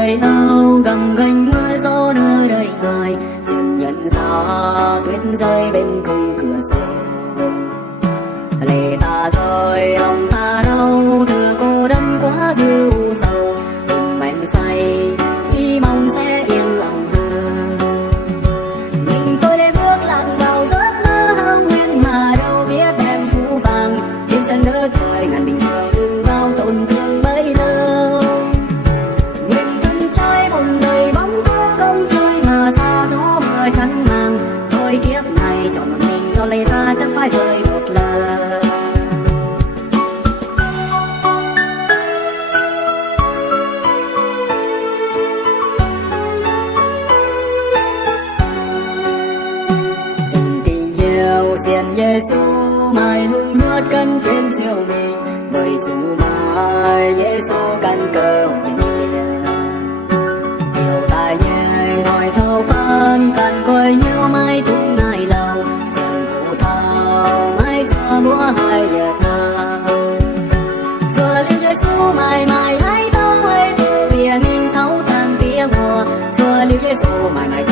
đầy âu gầm gành mưa gió đưa đời người, chợt nhận ra tuyết rơi bên khung cửa sổ. Lệ ta rơi lòng ta đau, thừa cô đơn quá dư sầu, tình mạnh say chỉ mong sẽ yên lòng hơn. Mình tôi để bước lạc vào giấc mơ hão huyền mà đâu biết em phũ phàng trên sân đất trời ngàn bình thường đừng bao tổn thương bấy lâu. Nguyện thân trai một đời bóng có công chơi mà xa gió mưa trắng màng, thôi kiếp này chọn một mình cho lấy ta chẳng phải rời một lần. Xiên Giêsu mai lung lướt cân trên siêu mình, bởi dù mai Giêsu căn cơ trên nhiên. Chiều tai nhẹ nói thâu phân cần coi nhiều mai tung ngày lâu, dần vụ thao mai cho lúa hai Việt Nam. Chúa lên Giêsu mai mai hãy tao hơi từ biển thấu tràn tiếng mùa, Chúa lên Giêsu mai mai